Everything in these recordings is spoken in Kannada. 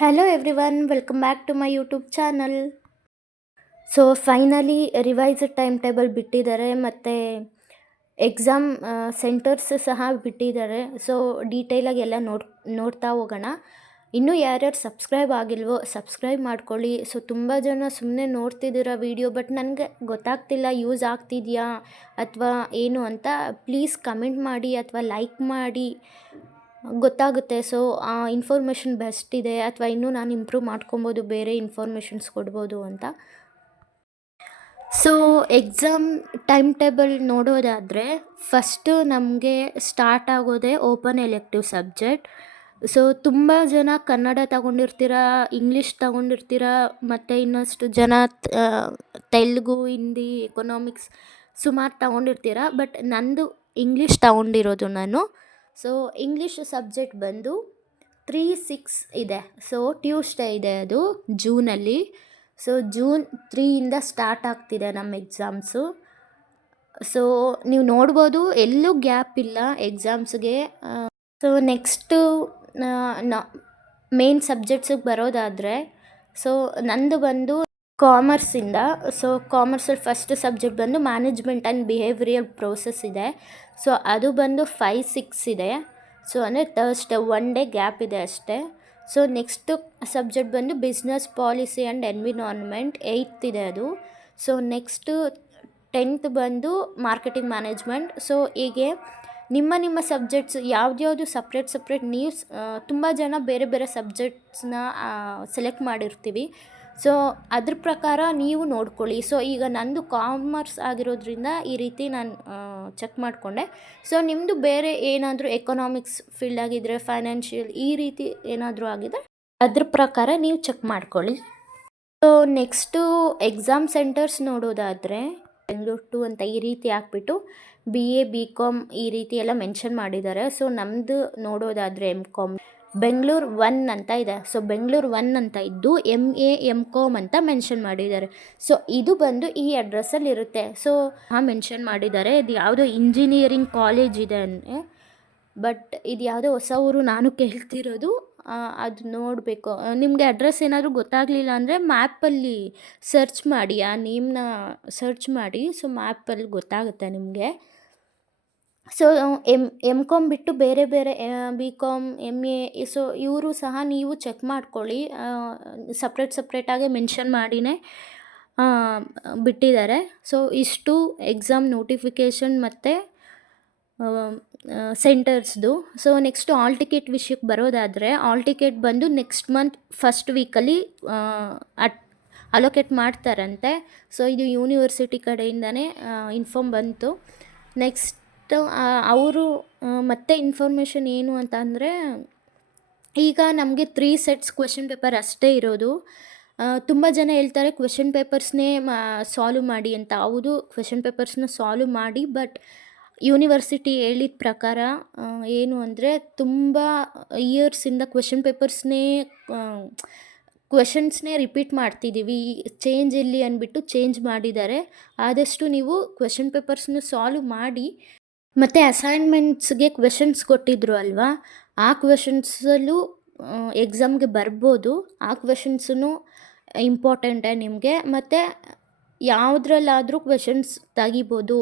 Hello everyone, welcome back to my YouTube channel. So finally revised time table ಬಿಟ್ಟಿದ್ದಾರೆ ಮತ್ತು ಎಕ್ಸಾಮ್ ಸೆಂಟರ್ಸ್ ಸಹ ಬಿಟ್ಟಿದ್ದಾರೆ. ಸೊ ಡೀಟೇಲಾಗಿ ಎಲ್ಲ ನೋಡ್ತಾ ಹೋಗೋಣ. ಇನ್ನೂ ಯಾರ್ಯಾರು ಸಬ್ಸ್ಕ್ರೈಬ್ ಆಗಿಲ್ವೋ ಸಬ್ಸ್ಕ್ರೈಬ್ ಮಾಡ್ಕೊಳ್ಳಿ. ಸೊ ತುಂಬ ಜನ ಸುಮ್ಮನೆ ನೋಡ್ತಿದ್ದೀರ ವೀಡಿಯೋ, ಬಟ್ ನನಗೆ ಗೊತ್ತಾಗ್ತಿಲ್ಲ ಯೂಸ್ ಆಗ್ತಿದೆಯಾ ಅಥವಾ ಏನು ಅಂತ. ಪ್ಲೀಸ್ ಕಮೆಂಟ್ ಮಾಡಿ ಅಥವಾ ಲೈಕ್ ಮಾಡಿ, ಗೊತ್ತಾಗುತ್ತೆ. ಸೊ ಆ ಇನ್ಫಾರ್ಮೇಷನ್ ಬೆಸ್ಟ್ ಇದೆ ಅಥವಾ ಇನ್ನೂ ನಾನು ಇಂಪ್ರೂವ್ ಮಾಡ್ಕೊಬೋದು, ಬೇರೆ ಇನ್ಫಾರ್ಮೇಷನ್ಸ್ ಕೊಡ್ಬೋದು ಅಂತ. ಸೊ ಎಕ್ಸಾಮ್ ಟೈಮ್ ಟೇಬಲ್ ನೋಡೋದಾದರೆ ಫಸ್ಟು ನಮಗೆ ಸ್ಟಾರ್ಟ್ ಆಗೋದೇ ಓಪನ್ ಎಲೆಕ್ಟಿವ್ ಸಬ್ಜೆಕ್ಟ್. ಸೊ ತುಂಬ ಜನ ಕನ್ನಡ ತಗೊಂಡಿರ್ತೀರ, ಇಂಗ್ಲೀಷ್ ತಗೊಂಡಿರ್ತೀರ, ಮತ್ತು ಇನ್ನಷ್ಟು ಜನ ತೆಲುಗು, ಹಿಂದಿ, ಎಕನಾಮಿಕ್ಸ್ ಸುಮಾರು ತಗೊಂಡಿರ್ತೀರ. ಬಟ್ ನಂದು ಇಂಗ್ಲೀಷ್ ತಗೊಂಡಿರೋದು ನಾನು. ಸೊ ಇಂಗ್ಲೀಷ್ ಸಬ್ಜೆಕ್ಟ್ ಬಂದು 3-6 ಇದೆ. ಸೊ ಟ್ಯೂಸ್ಡೇ ಇದೆ, ಅದು ಜೂನಲ್ಲಿ. ಸೊ ಜೂನ್ 3 ಸ್ಟಾರ್ಟ್ ಆಗ್ತಿದೆ ನಮ್ಮ ಎಕ್ಸಾಮ್ಸು. ಸೊ ನೀವು ನೋಡ್ಬೋದು ಎಲ್ಲೂ ಗ್ಯಾಪ್ ಇಲ್ಲ ಎಕ್ಸಾಮ್ಸ್ಗೆ. ಸೊ ನೆಕ್ಸ್ಟು ಮೇನ್ ಸಬ್ಜೆಕ್ಟ್ಸಿಗೆ ಬರೋದಾದರೆ, ಸೊ ನಂದು ಬಂದು ಕಾಮರ್ಸಿಂದ. ಸೊ ಕಾಮರ್ಸಲ್ಲಿ ಫಸ್ಟ್ ಸಬ್ಜೆಕ್ಟ್ ಬಂದು ಮ್ಯಾನೇಜ್ಮೆಂಟ್ ಆ್ಯಂಡ್ ಬಿಹೇವಿಯರಲ್ ಪ್ರೋಸೆಸ್ ಇದೆ. ಸೊ ಅದು ಬಂದು 5-6 ಇದೆ. ಸೊ ಅಂದರೆ ಥರ್ಸ್ಡೇ 1 ಡೇ ಗ್ಯಾಪ್ ಇದೆ ಅಷ್ಟೇ. ಸೊ ನೆಕ್ಸ್ಟು ಸಬ್ಜೆಕ್ಟ್ ಬಂದು business policy and environment 8th ಇದೆ ಅದು. ಸೊ ನೆಕ್ಸ್ಟು 10th ಬಂದು ಮಾರ್ಕೆಟಿಂಗ್ ಮ್ಯಾನೇಜ್ಮೆಂಟ್. ಸೊ ಹೀಗೆ ನಿಮ್ಮ ಸಬ್ಜೆಕ್ಟ್ಸ್ ಯಾವ್ದ್ಯಾವುದು ಸಪ್ರೇಟ್ ನೀವು ತುಂಬ ಜನ ಬೇರೆ ಬೇರೆ ಸಬ್ಜೆಕ್ಟ್ಸ್ನ ಸೆಲೆಕ್ಟ್ ಮಾಡಿರ್ತೀವಿ. ಸೊ ಅದ್ರ ಪ್ರಕಾರ ನೀವು ನೋಡ್ಕೊಳ್ಳಿ. ಸೊ ಈಗ ನಂದು ಕಾಮರ್ಸ್ ಆಗಿರೋದ್ರಿಂದ ಈ ರೀತಿ ನಾನು ಚೆಕ್ ಮಾಡಿಕೊಂಡೆ. ಸೊ ನಿಮ್ಮದು ಬೇರೆ ಏನಾದರೂ ಎಕನಾಮಿಕ್ಸ್ ಫೀಲ್ಡ್ ಆಗಿದ್ದರೆ, ಫೈನಾನ್ಷಿಯಲ್ ಈ ರೀತಿ ಏನಾದರೂ ಆಗಿದೆ ಅದ್ರ ಪ್ರಕಾರ ನೀವು ಚೆಕ್ ಮಾಡ್ಕೊಳ್ಳಿ. ಸೊ ನೆಕ್ಸ್ಟು ಎಕ್ಸಾಮ್ ಸೆಂಟರ್ಸ್ ನೋಡೋದಾದರೆ ಬೆಂಗಳೂರು 2 ಅಂತ ಈ ರೀತಿ ಹಾಕ್ಬಿಟ್ಟು BA BCom ಈ ರೀತಿ ಎಲ್ಲ ಮೆನ್ಷನ್ ಮಾಡಿದ್ದಾರೆ. ಸೊ ನಮ್ಮದು ನೋಡೋದಾದರೆ MCom ಬೆಂಗಳೂರು 1 ಅಂತ ಇದೆ. ಸೊ ಬೆಂಗಳೂರು 1 ಅಂತ ಇದ್ದು MA MCom ಅಂತ ಮೆನ್ಷನ್ ಮಾಡಿದ್ದಾರೆ. ಸೊ ಇದು ಬಂದು ಈ ಅಡ್ರೆಸ್ಸಲ್ಲಿ ಇರುತ್ತೆ. ಸೊ ಮೆನ್ಷನ್ ಮಾಡಿದ್ದಾರೆ. ಇದು ಯಾವುದೋ ಇಂಜಿನಿಯರಿಂಗ್ ಕಾಲೇಜ್ ಇದೆ ಬಟ್ ಇದು ಯಾವುದೋ ಹೊಸ ಊರು ನಾನು ಕೇಳ್ತಿರೋದು. ಅದು ನೋಡಬೇಕು. ನಿಮಗೆ ಅಡ್ರೆಸ್ ಏನಾದರೂ ಗೊತ್ತಾಗಲಿಲ್ಲ ಅಂದರೆ ಮ್ಯಾಪಲ್ಲಿ ಸರ್ಚ್ ಮಾಡಿ, ಆ ನೇಮ್ನ ಸರ್ಚ್ ಮಾಡಿ. ಸೊ ಮ್ಯಾಪಲ್ಲಿ ಗೊತ್ತಾಗುತ್ತೆ ನಿಮಗೆ. ಸೊ MCom ಬಿಟ್ಟು ಬೇರೆ BCom MA, ಸೊ ಇವರು ಸಹ ನೀವು ಚೆಕ್ ಮಾಡ್ಕೊಳ್ಳಿ. ಸಪ್ರೇಟಾಗಿ ಮೆನ್ಷನ್ ಮಾಡಿನೇ ಬಿಟ್ಟಿದ್ದಾರೆ. ಸೊ ಇಷ್ಟು ಎಕ್ಸಾಮ್ ನೋಟಿಫಿಕೇಷನ್ ಮತ್ತು ಸೆಂಟರ್ಸ್ದು. ಸೊ ನೆಕ್ಸ್ಟು ಆಲ್ ಟಿಕೆಟ್ ವಿಷಯಕ್ಕೆ ಬರೋದಾದರೆ, ಆಲ್ ಟಿಕೆಟ್ ಬಂದು ನೆಕ್ಸ್ಟ್ ಮಂತ್ ಫಸ್ಟ್ ವೀಕಲ್ಲಿ ಅಲೋಕೇಟ್ ಮಾಡ್ತಾರಂತೆ. ಸೊ ಇದು ಯೂನಿವರ್ಸಿಟಿ ಕಡೆಯಿಂದನೇ ಇನ್ಫಾರ್ಮ್ ಬಂತು. ನೆಕ್ಸ್ಟ್ ಅವರು ಮತ್ತೆ ಇನ್ಫಾರ್ಮೇಷನ್ ಏನು ಅಂತ ಅಂದರೆ, ಈಗ ನಮಗೆ 3 ಸೆಟ್ಸ್ ಕ್ವೆಶನ್ ಪೇಪರ್ ಅಷ್ಟೇ ಇರೋದು. ತುಂಬ ಜನ ಹೇಳ್ತಾರೆ ಕ್ವೆಶನ್ ಪೇಪರ್ಸ್ನೇ ಸಾಲ್ವ್ ಮಾಡಿ ಅಂತ. ಹೌದು, ಕ್ವೆಶನ್ ಪೇಪರ್ಸ್ನ ಸಾಲ್ವ್ ಮಾಡಿ, ಬಟ್ ಯೂನಿವರ್ಸಿಟಿ ಹೇಳಿದ ಪ್ರಕಾರ ಏನು ಅಂದರೆ, ತುಂಬ ಇಯರ್ಸಿಂದ ಕ್ವೆಶನ್ ಪೇಪರ್ಸ್ನೇ ಕ್ವೆಶನ್ಸ್ನೇ ರಿಪೀಟ್ ಮಾಡ್ತಿದ್ದೀವಿ, ಚೇಂಜ್ ಇರಲಿ ಅಂದ್ಬಿಟ್ಟು ಚೇಂಜ್ ಮಾಡಿದ್ದಾರೆ. ಆದಷ್ಟು ನೀವು ಕ್ವೆಶನ್ ಪೇಪರ್ಸ್ನ ಸಾಲ್ವ್ ಮಾಡಿ. ಮತ್ತು ಅಸೈನ್ಮೆಂಟ್ಸ್ಗೆ ಕ್ವೆಶನ್ಸ್ ಕೊಟ್ಟಿದ್ರು ಅಲ್ವಾ, ಆ ಕ್ವೆಶನ್ಸಲ್ಲೂ ಎಕ್ಸಾಮ್ಗೆ ಬರ್ಬೋದು. ಆ ಕ್ವೆಶನ್ಸೂ ಇಂಪಾರ್ಟೆಂಟೇ ನಿಮಗೆ. ಮತ್ತು ಯಾವುದ್ರಲ್ಲಾದರೂ ಕ್ವೆಶನ್ಸ್ ತೆಗಿಬೋದು.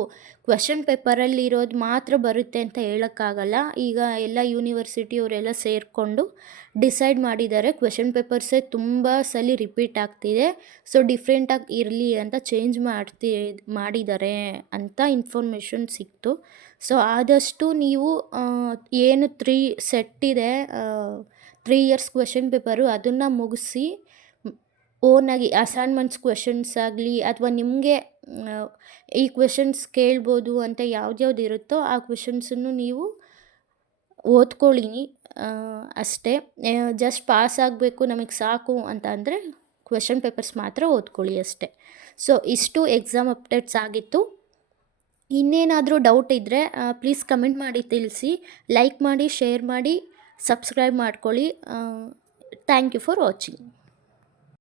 ಕ್ವೆಶನ್ ಪೇಪರಲ್ಲಿ ಇರೋದು ಮಾತ್ರ ಬರುತ್ತೆ ಅಂತ ಹೇಳೋಕ್ಕಾಗಲ್ಲ. ಈಗ ಎಲ್ಲ ಯೂನಿವರ್ಸಿಟಿಯವರೆಲ್ಲ ಸೇರಿಕೊಂಡು ಡಿಸೈಡ್ ಮಾಡಿದ್ದಾರೆ, ಕ್ವೆಶನ್ ಪೇಪರ್ಸೇ ತುಂಬ ಸಲ ರಿಪೀಟ್ ಆಗ್ತಿದೆ, ಸೊ ಡಿಫ್ರೆಂಟಾಗಿ ಇರಲಿ ಅಂತ ಚೇಂಜ್ ಮಾಡಿದ್ದಾರೆ ಅಂತ ಇನ್ಫಾರ್ಮೇಷನ್ ಸಿಕ್ತು. ಸೊ ಆದಷ್ಟು ನೀವು ಏನು 3 ಸೆಟ್ ಇದೆ, 3 ಇಯರ್ಸ್ ಕ್ವೆಶನ್ ಪೇಪರು, ಅದನ್ನು ಮುಗಿಸಿ ಓನಾಗಿ ಅಸೈನ್ಮೆಂಟ್ಸ್ ಕ್ವೆಶನ್ಸ್ ಆಗಲಿ ಅಥವಾ ನಿಮಗೆ ಈ ಕ್ವೆಶನ್ಸ್ ಕೇಳ್ಬೋದು ಅಂತ ಯಾವ್ದ್ಯಾವ್ದು ಇರುತ್ತೋ ಆ ಕ್ವೆಶನ್ಸನ್ನು ನೀವು ಓದ್ಕೊಳ್ಳಿ ಅಷ್ಟೇ. ಜಸ್ಟ್ ಪಾಸ್ ಆಗಬೇಕು ನಮಗೆ ಸಾಕು ಅಂತ ಅಂದರೆ ಕ್ವೆಶನ್ ಪೇಪರ್ಸ್ ಮಾತ್ರ ಓದ್ಕೊಳ್ಳಿ ಅಷ್ಟೇ. ಸೊ ಇಷ್ಟು ಎಕ್ಸಾಮ್ ಅಪ್ಡೇಟ್ಸ್ ಆಗಿತ್ತು. ಇನ್ನೇನಾದರೂ ಡೌಟ್ ಇದ್ದರೆ ಪ್ಲೀಸ್ ಕಮೆಂಟ್ ಮಾಡಿ ತಿಳಿಸಿ. ಲೈಕ್ ಮಾಡಿ, ಶೇರ್ ಮಾಡಿ, ಸಬ್ಸ್ಕ್ರೈಬ್ ಮಾಡ್ಕೊಳ್ಳಿ. Thank you for watching.